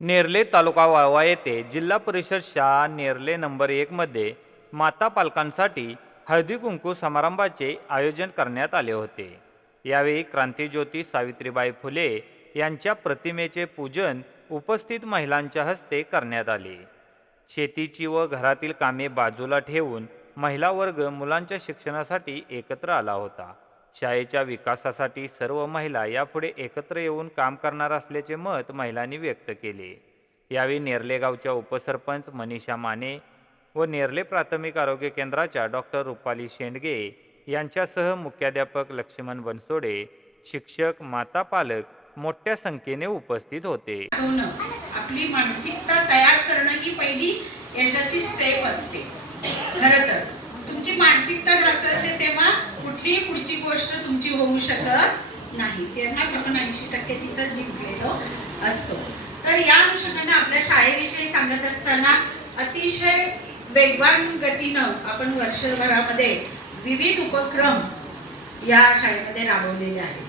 नेरले तालुका वाळवा येथे जिल्हा परिषद शाळा नेरले नंबर एकमध्ये माता पालकांसाठी हळदी कुंकू समारंभाचे आयोजन करण्यात आले होते. यावेळी क्रांतीज्योती सावित्रीबाई फुले यांच्या प्रतिमेचे पूजन उपस्थित महिलांच्या हस्ते करण्यात आले. शेतीची व घरातील कामे बाजूला ठेवून महिला वर्ग मुलांच्या शिक्षणासाठी एकत्र आला होता. शाळेच्या विकासासाठी सर्व महिला यापुढे एकत्र येऊन काम करणार असल्याचे मत महिलांनी व्यक्त केले. यावेळी नेरले गावच्या उपसरपंच मनीषा माने व नेरले प्राथमिक आरोग्य केंद्राच्या डॉक्टर रुपाली शेंडगे यांच्यासह मुख्याध्यापक लक्ष्मण बनसोडे शिक्षक माता पालक मोठ्या संख्येने उपस्थित होते. आपली मानसिकता तयार करणं ही पहिली यशाची स्टेप असते. खरं तर तुमची मानसिकता ढासळते तेव्हा कुठलीही पुढची होऊ शकत नाही. तेव्हाच आपण ऐंशी टक्के तिथं जिंकलेलो असतो. तर या अनुषंगाने आपल्या शाळेविषयी सांगत असताना अतिशय वेगवान गतीनं आपण वर्षभरामध्ये विविध उपक्रम या शाळेमध्ये राबवलेले आहेत.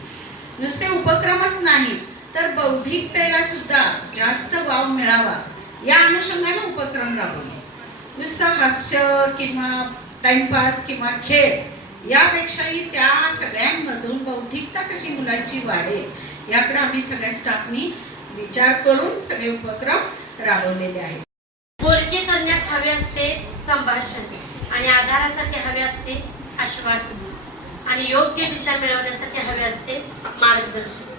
नुसते उपक्रमच नाही तर बौद्धिकतेला सुद्धा जास्त वाव मिळावा या अनुषंगाने उपक्रम राबवले. नुसतं हास्य किंवा टाइमपास किंवा खेळ यापेक्षाही त्या सगळ्यांमधून बौद्धिकता कशी मुलांची वाढेल याकडे आम्ही सगळ्या स्टाफनी विचार करून सगळे उपक्रम राबवलेले आहेत. बोलके करण्यास हवे असते संभाषण आणि आधारासाठी हवे असते आश्वासन आणि योग्य दिशा मिळवण्यासाठी हवे असते मार्गदर्शन.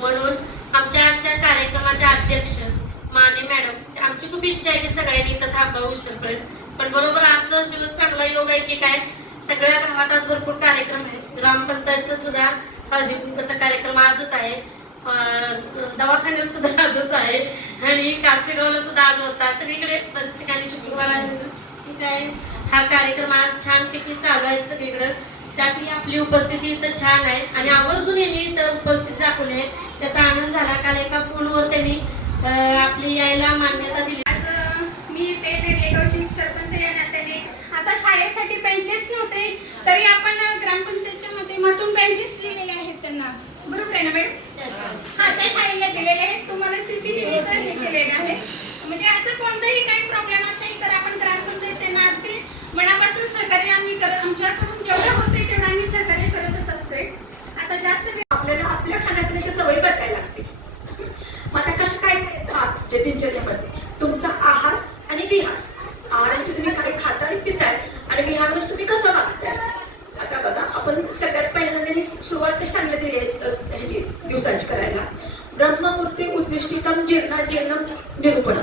म्हणून आमच्या आजच्या कार्यक्रमाचे अध्यक्ष माने मॅडम आमची खूप इच्छा आहे की सगळ्यांनी इथं थांबावं शकत पण बरोबर आजचाच दिवस चांगला योग आहे की काय? सगळ्या गावात आज भरपूर कार्यक्रम आहे ग्रामपंचायतचा सुद्धा हळदी कुंकूचा कार्यक्रम आजच आहे. दवाखान्यात सुद्धा आजच आहे. आणि कासेगावला सुद्धा आज होता. सगळीकडे बरेच ठिकाणी शुक्रवार आहे. ठीक आहे. हा कार्यक्रम आज छानपैकी चालू आहे सगळीकडं. त्यातही आपली उपस्थिती इथं छान आहे. आणि आवर्जून यांनी इथं उपस्थित दाखवली आहे त्याचा आनंद झाला. काल एका फोनवर त्यांनी आपली यायला मान्यता दिली आज अ, मी ते नेरलेगावची उपसरपंच या नात्याने आता शाळेसाठी बेंचेस नव्हते तरी आपण अ, ग्रामपंचायतच्या माध्यमातून बेंचेस दिलेले आहेत त्यांना. बरोबर आहे ना मॅडम हा त्या शाळेला दिलेले आहेत. तुम्हाला सीसीटीव्हीचं हे केलेलं आहे. म्हणजे असं कोणताही काही प्रॉब्लेम असेल तर आपण ग्रामपंचायत त्यांना अगदी मनापासून सहकार्य आम्ही करत आमच्याकडून जेवढं होते तेवढं आम्ही सहकार्य करतच असतोय. आता जास्त वेळ आपल्याला आपल्या खाण्यापिण्याची सवय बदलायला लागते मग आता कसं काय आजच्या दिनचर्यामध्ये तुमचा आहार आणि विहार आहाराची तुम्ही काय खाता आणि पिताय आणि विहार म्हणजे तुम्ही कसं वागताय आता बघा आपण सगळ्यात पहिल्यांदा त्यांनी सुरुवात कशी चांगली दिली आहे, अ, ह्याची दिवसाची करायला ब्रह्ममूर्ती उद्दिष्टितम जीर्ण जीर्ण निरूपण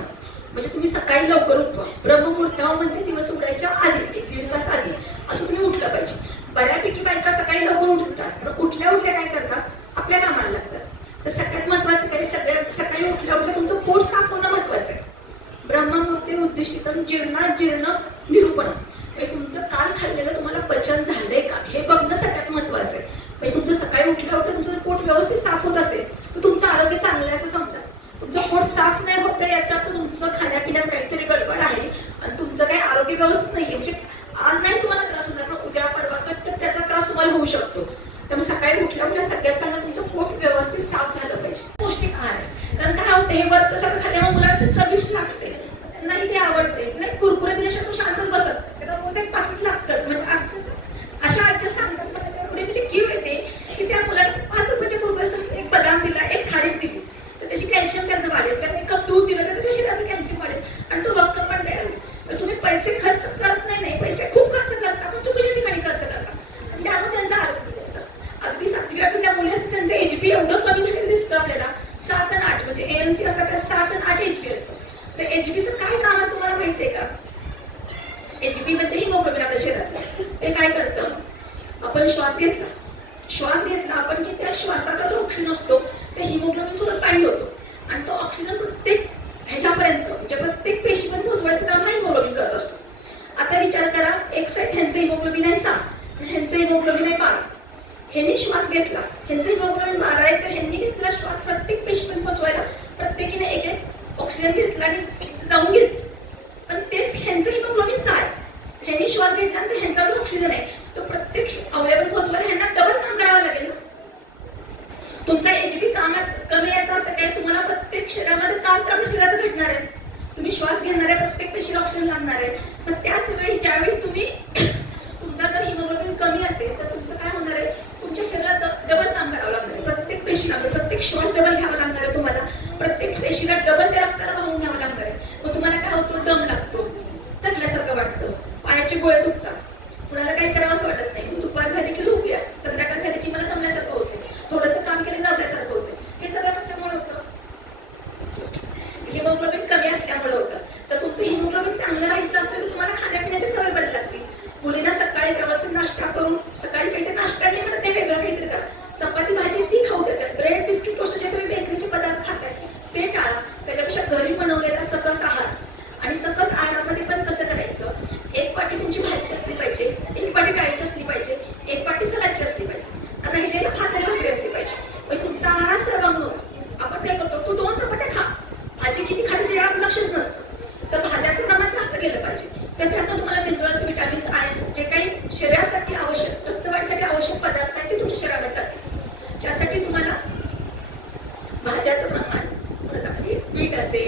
म्हणजे तुम्ही सकाळी लवकर उठवा. ब्रह्ममुहूर्ताव म्हणजे दिवस उठायच्या आधी एक दीड तास आधी असं तुम्ही उठलं पाहिजे. बऱ्यापैकी बायका सकाळी लवकर उठतात पण उठल्या उठल्या काय करतात? आपल्या कामाला लागतात. तर सगळ्यात महत्वाचं काय? सगळ्या सकाळी उठल्या उठल्या तुमचं पोट साफ होणं महत्वाचं आहे. ब्रह्ममूर्ती उद्दिष्टितम जीर्णात जीर्ण निरूपण म्हणजे तुमचं काल खाल्लेलं तुम्हाला पचन झालंय का हे बघणं सगळ्यात महत्वाचं आहे म्हणजे तुमचं सकाळी उठल्या उठल्या तुमचं पोट व्यवस्थित साफ होत असेल तर तुमचं आरोग्य चांगलं आहे असं समजा तुमचं पोट साफ नाही होत आहे याचा अर्थ तुमचं खाण्यापिण्यात काहीतरी गडबड आहे आणि तुमचं काही आरोग्य व्यवस्थित नाहीये. म्हणजे आज नाही तुम्हाला त्रास होणार पण उद्या परवा तर त्याचा त्रास तुम्हाला होऊ शकतो. त्यामुळे सकाळी उठल्या उठल्या सगळ्यात पहिला तुमचं पोट व्यवस्थित साफ झालं पाहिजे. पौष्टिक आहार आहे. कारण काय होतं हे वरचं सगळं खाल्यामुळे मुलांना चविष्ट लागते. नाही ते आवडते. नाही कुरकुरे दिल्याशिवाय तू शांतच बसत त्याच्यामुळे ते पाकिट लागतंच म्हणजे अक्षरशः- अशा आजच्या सांगतात मला एवढी म्हणजे कीव येते की त्या मुलाला पाच रुपयाच्या कुरकुरे एक बदाम दिला एक खारीक दिली तर त्याची कॅल्शियम त्याचं वाढेल त्याने एक कप दूध दिलं तर त्याच्या शरीरात कॅल्शियम वाढेल आणि तो बघतो पण तयार होईल तर तुम्ही पैसे खर्च करत नाही नाही पैसे खूप खर्च करता पण चुकीच्या ठिकाणी खर्च करता आणि त्यामुळे त्यांचं आरोग्य बिघडतं. सातवी आठवीच्या मुली असतात त्यांचं एच पी एवढं कमी झालेलं दिसतं आपल्याला. सात आणि आठ म्हणजे एन सी असतात त्यात सात आणि आठ एच पी असतं. तर एच पीचं काय काम आहे तुम्हाला माहिती आहे का एच पी मध्ये हिमोग्लोबिन आपल्या शरीरात. ते काय करतं? आपण श्वास घेतला. श्वास घेतला आपण की त्या श्वासाचा जो ऑक्सिजन असतो ते हिमोग्लोबिन सोबत बाइंड होतो. आणि तो ऑक्सिजन प्रत्येक ह्याच्यापर्यंत म्हणजे प्रत्येक पेशीपर्यंत पोहोचवायचं काम हा हिमोग्लोबिन करत असतो. आता विचार करा एक साईड ह्यांचं हिमोग्लोबिन आहे सहा आणि ह्यांचं हिमोग्लोबिन आहे बारा. ह्यांनी श्वास घेतला. ह्यांचं हिमोग्लोबिन मारायचं तर ह्यांनी घेतला श्वास प्रत्येक पेशंट पोहोचवायला प्रत्येकीने एक एक ऑक्सिजन घेतला आणि जाऊन घेतलं पण तेच ह्यांचं हिमोग्लोबिन आहे ह्यांनी श्वास घेतला आणि ह्यांचा जो ऑक्सिजन आहे तो प्रत्येक अवयवात पोहोचवायला ह्यांना डबल काम करावं लागेल ना. तुमचा एच बी काम कमी याचा अर्थ काय? तुम्हाला प्रत्येक शरीरामध्ये काम तर शरीराचं भेटणार आहे. तुम्ही श्वास घेणाऱ्या प्रत्येक पेशीला ऑक्सिजन लागणार आहे. पण त्याच वेळी ज्यावेळी तुम्ही तुमचा जर हिमोग्लोबिन कमी असेल तर तुमचं काय होणार आहे? तुमच्या शरीरात डबल काम करावं लागणार प्रत्येक पेशीला म्हणजे प्रत्येक श्वास डबल घ्यावा लागणार आहे तुम्हाला. प्रत्येक पेशीला डबल त्या रक्ताला वाहून घ्यावं लागणार आहे. मग तुम्हाला काय होतो? दम लागतो. थकल्यासारखं वाटतं. पायाचे गोळे दुखतात. कुणाला काही करावं असं वाटत नाही. दुपार झाली की झोपूया. संध्याकाळ झाली की मला दमल्यासारखं होते थोडंसं काम केलं दमल्यासारखं होते हे सगळं कशामुळे होतं? हिमोग्लोबिन कमी असल्यामुळे होतं. तर तुमचं हिमोग्लोबिन चांगलं राहायचं असेल तर तुम्हाला खाण्यापिण्याची सवय बदल लागते. मुलींना सकाळी व्यवस्थित नाश्ता करून Because they